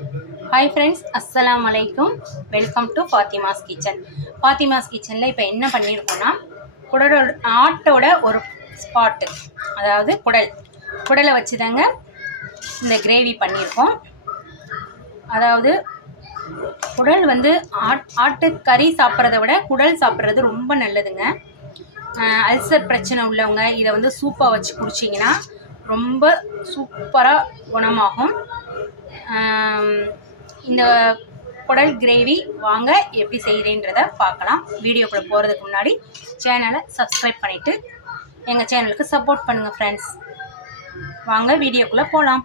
Hi friends அஸ்ஸலாம் வலைக்கும் welcome to Fathima's kitchen Fathima's கிச்சனில் இப்போ என்ன பண்ணியிருக்கோன்னா குடலோட ஆட்டோட ஒரு ஸ்பாட்டு அதாவது குடல். குடலை வச்சு தாங்க இந்த கிரேவி பண்ணியிருக்கோம் அதாவது குடல் வந்து ஆட் ஆட்டுக்கறி சாப்பிட்றத விட குடல் சாப்பிட்றது ரொம்ப நல்லதுங்க. அல்சர் பிரச்சனை உள்ளவங்க இதை வந்து சூப்பாக வச்சு குடிச்சிங்கன்னா ரொம்ப சூப்பராக குணமாகும். இந்த குடல் கிரேவி வாங்க எப்படி செய்கிறேன்றத பார்க்கலாம். வீடியோக்குள்ளே போகிறதுக்கு முன்னாடி சேனலை சப்ஸ்கிரைப் பண்ணிவிட்டு எங்கள் சேனலுக்கு சப்போர்ட் பண்ணுங்கள் ஃப்ரெண்ட்ஸ் வாங்க வீடியோக்குள்ளே போகலாம்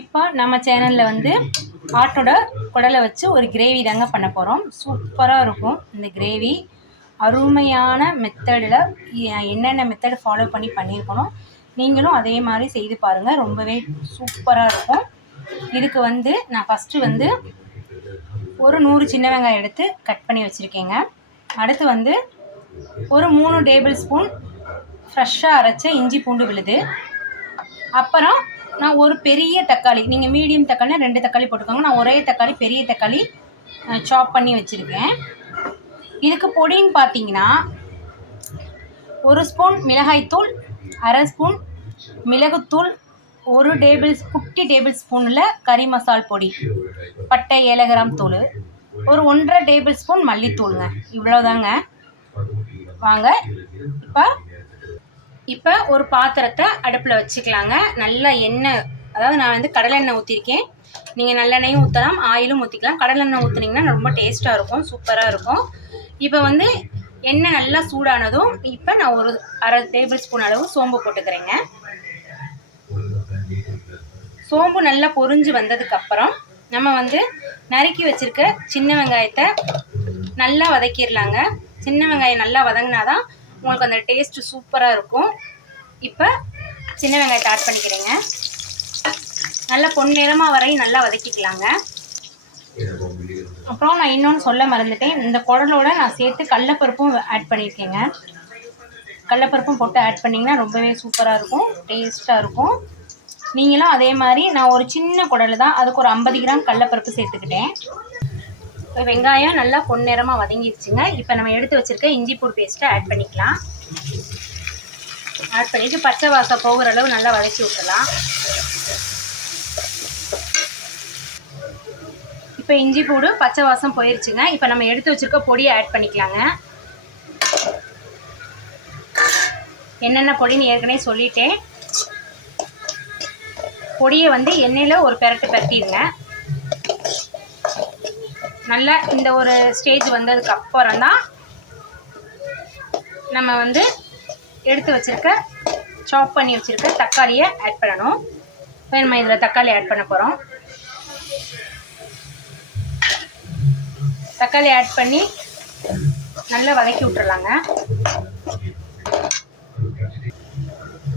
இப்போ நம்ம சேனலில் வந்து ஆட்டோட குடலை வச்சு ஒரு கிரேவி தாங்க பண்ண போகிறோம் சூப்பராக இருக்கும் இந்த கிரேவி. அருமையான மெத்தடில் என்னென்ன மெத்தட் ஃபாலோ பண்ணி பண்ணியிருக்கணும் நீங்களும் அதே மாதிரி செய்து பாருங்கள் ரொம்பவே சூப்பராக இருக்கும். இதுக்கு வந்து நான் ஃபஸ்ட்டு வந்து ஒரு நூறு சின்ன வெங்காயம் எடுத்து கட் பண்ணி வச்சுருக்கேங்க. அடுத்து வந்து ஒரு மூணு டேபிள் ஸ்பூன் ஃப்ரெஷ்ஷாக அரைச்ச இஞ்சி பூண்டு விழுது. அப்புறம் நான் ஒரு பெரிய தக்காளி நீங்கள் மீடியம் தக்காளினா ரெண்டு தக்காளி போட்டுக்கோங்க. நான் ஒரே தக்காளி பெரிய தக்காளி சாப் பண்ணி வச்சுருக்கேன். இதுக்கு பொடின்னு பார்த்தீங்கன்னா ஒரு ஸ்பூன் மிளகாய்த்தூள் அரை ஸ்பூன் மிளகுத்தூள் ஒரு டேபிள் குட்டி டேபிள் ஸ்பூனில் கறி மசால் பொடி பட்டை ஏலகிராம் தூள் ஒரு ஒன்றரை டேபிள் ஸ்பூன் மல்லித்தூளுங்க. இவ்வளோதாங்க வாங்க இப்போ இப்போ ஒரு பாத்திரத்தை அடுப்பில் வச்சுக்கலாங்க. நல்லா எண்ணெய் அதாவது நான் வந்து கடலெண்ணெய் ஊற்றிருக்கேன் நீங்கள் நல்லெண்ணெயும் ஊற்றலாம் ஆயிலும் ஊற்றிக்கலாம் கடலெண்ணெய் ஊற்றுனீங்கன்னா ரொம்ப டேஸ்ட்டாக இருக்கும் சூப்பராக இருக்கும். இப்போ வந்து எண்ணெய் நல்லா சூடானதும் இப்போ நான் ஒரு அரை டேபிள் ஸ்பூன் அளவு சோம்பு போட்டுக்கிறேங்க. சோம்பு நல்லா பொரிஞ்சு வந்ததுக்கப்புறம் நம்ம வந்து நறுக்கி வச்சுருக்க சின்ன வெங்காயத்தை நல்லா வதக்கிடலாங்க சின்ன வெங்காயம் நல்லா வதங்கினாதான் உங்களுக்கு அந்த டேஸ்ட்டு சூப்பராக இருக்கும். இப்போ சின்ன வெங்காயத்தை ஆட் பண்ணிக்கிறேங்க. நல்லா பொன்னிறமாக வரையும் நல்லா வதக்கிக்கலாங்க. அப்புறம் நான் இன்னொன்று சொல்ல மறந்துட்டேன். இந்த குடலோட நான் சேர்த்து கடலப்பருப்பும் ஆட் பண்ணியிருக்கேங்க. கடலப்பருப்பும் போட்டு ஆட் பண்ணிங்கன்னா ரொம்பவே சூப்பராக இருக்கும் டேஸ்ட்டாக இருக்கும். நீங்களும் அதே மாதிரி நான் ஒரு சின்ன குடல் தான் அதுக்கு ஒரு ஐம்பது கிராம் கடலப்பருப்பு சேர்த்துக்கிட்டேன். இப்போ வெங்காயம் நல்லா பொன்னிறமாக வதங்கிடுச்சுங்க இப்போ நம்ம எடுத்து வச்சுருக்க இஞ்சி பூடு பேஸ்ட்டை ஆட் பண்ணிக்கலாம். ஆட் பண்ணிவிட்டு பச்சை வாசம் போகிற அளவு நல்லா வதக்கி விட்டுலாம் இப்போ இஞ்சி பூடு பச்சை வாசம் போயிருச்சுங்க. இப்போ நம்ம எடுத்து வச்சுருக்க பொடியை ஆட் பண்ணிக்கலாங்க. என்னென்ன பொடின்னு ஏற்கனவே சொல்லிட்டேன். பொடியை வந்து எண்ணெயில் ஒரு பெரட்டு பெரட்டிடுங்க. நல்லா இந்த ஒரு ஸ்டேஜ் வந்ததுக்கு அப்புறம் தான் நம்ம வந்து எடுத்து வச்சுருக்க சாப் பண்ணி வச்சுருக்க தக்காளியை ஆட் பண்ணணும். இப்போ நம்ம இதில் தக்காளி ஆட் பண்ண போகிறோம் தக்காளி ஆட் பண்ணி நல்லா வதக்கி விட்டுறலாங்க.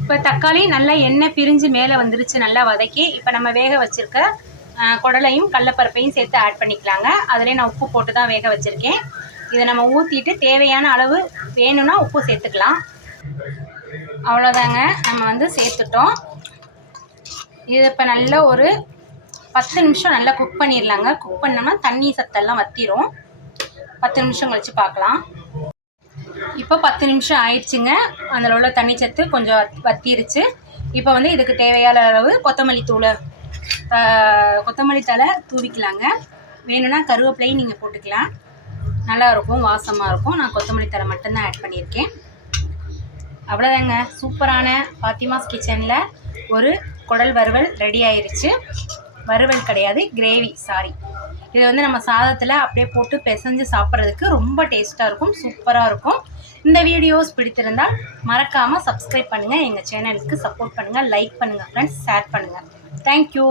இப்போ தக்காளி நல்லா எண்ணெய் பிரிஞ்சு மேலே வந்துருச்சு நல்லா வதக்கி இப்போ நம்ம வேக வச்சுருக்க குடலையும் கடலப்பருப்பையும் சேர்த்து ஆட் பண்ணிக்கலாங்க. அதிலே நான் உப்பு போட்டு தான் வேக வச்சுருக்கேன். இதை நம்ம ஊற்றிட்டு தேவையான அளவு வேணும்னா உப்பு சேர்த்துக்கலாம். அவ்வளோதாங்க நம்ம வந்து சேர்த்துட்டோம். இது இப்போ நல்ல ஒரு பத்து நிமிஷம் நல்லா குக் பண்ணிடலாங்க. குக் பண்ணோம்னா தண்ணி சத்தெல்லாம் வத்திரும். பத்து நிமிஷம் கழித்து பார்க்கலாம் இப்போ பத்து நிமிஷம் ஆயிடுச்சுங்க. அதில் உள்ள தண்ணி சத்து கொஞ்சம் வத்திருச்சு. இப்போ வந்து இதுக்கு தேவையான அளவு கொத்தமல்லி தூள் கொத்தமல்லி தலை தூவிக்கலாங்க. வேணும்னா கருவேப்பிலையும் நீங்கள் போட்டுக்கலாம். நல்லா இருக்கும் வாசமாக இருக்கும். நான் கொத்தமல்லி தலை மட்டும்தான் ஆட் பண்ணியிருக்கேன். அவ்வளோதாங்க சூப்பரான பாத்திமாஸ் கிச்சனில் ஒரு குடல் வறுவல் ரெடி ஆயிருச்சு. வறுவல் கிடையாது கிரேவி சாரி இது வந்து நம்ம சாதத்தில் அப்படியே போட்டு பிசைஞ்சு சாப்பிட்றதுக்கு ரொம்ப டேஸ்ட்டாக இருக்கும் சூப்பராக இருக்கும். இந்த வீடியோஸ் பிடித்திருந்தால் மறக்காமல் சப்ஸ்கிரைப் பண்ணுங்கள் எங்கள் சேனலுக்கு சப்போர்ட் பண்ணுங்கள் லைக் பண்ணுங்கள் ஃப்ரெண்ட்ஸ் ஷேர் பண்ணுங்கள் தேங்க்யூ